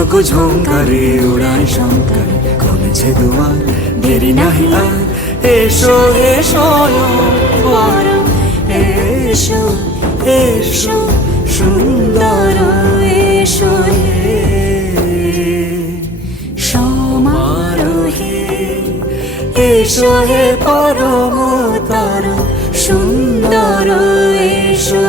ঝনক ঝঙ্কারে উড়ায় শঙ্কার। কমেছে দুয়ার, দেরি নাহি আর। এসো বর এসো এসো, সুন্দর, এসো সমারোহে এসো হে পরমতর সুন্দর, এসো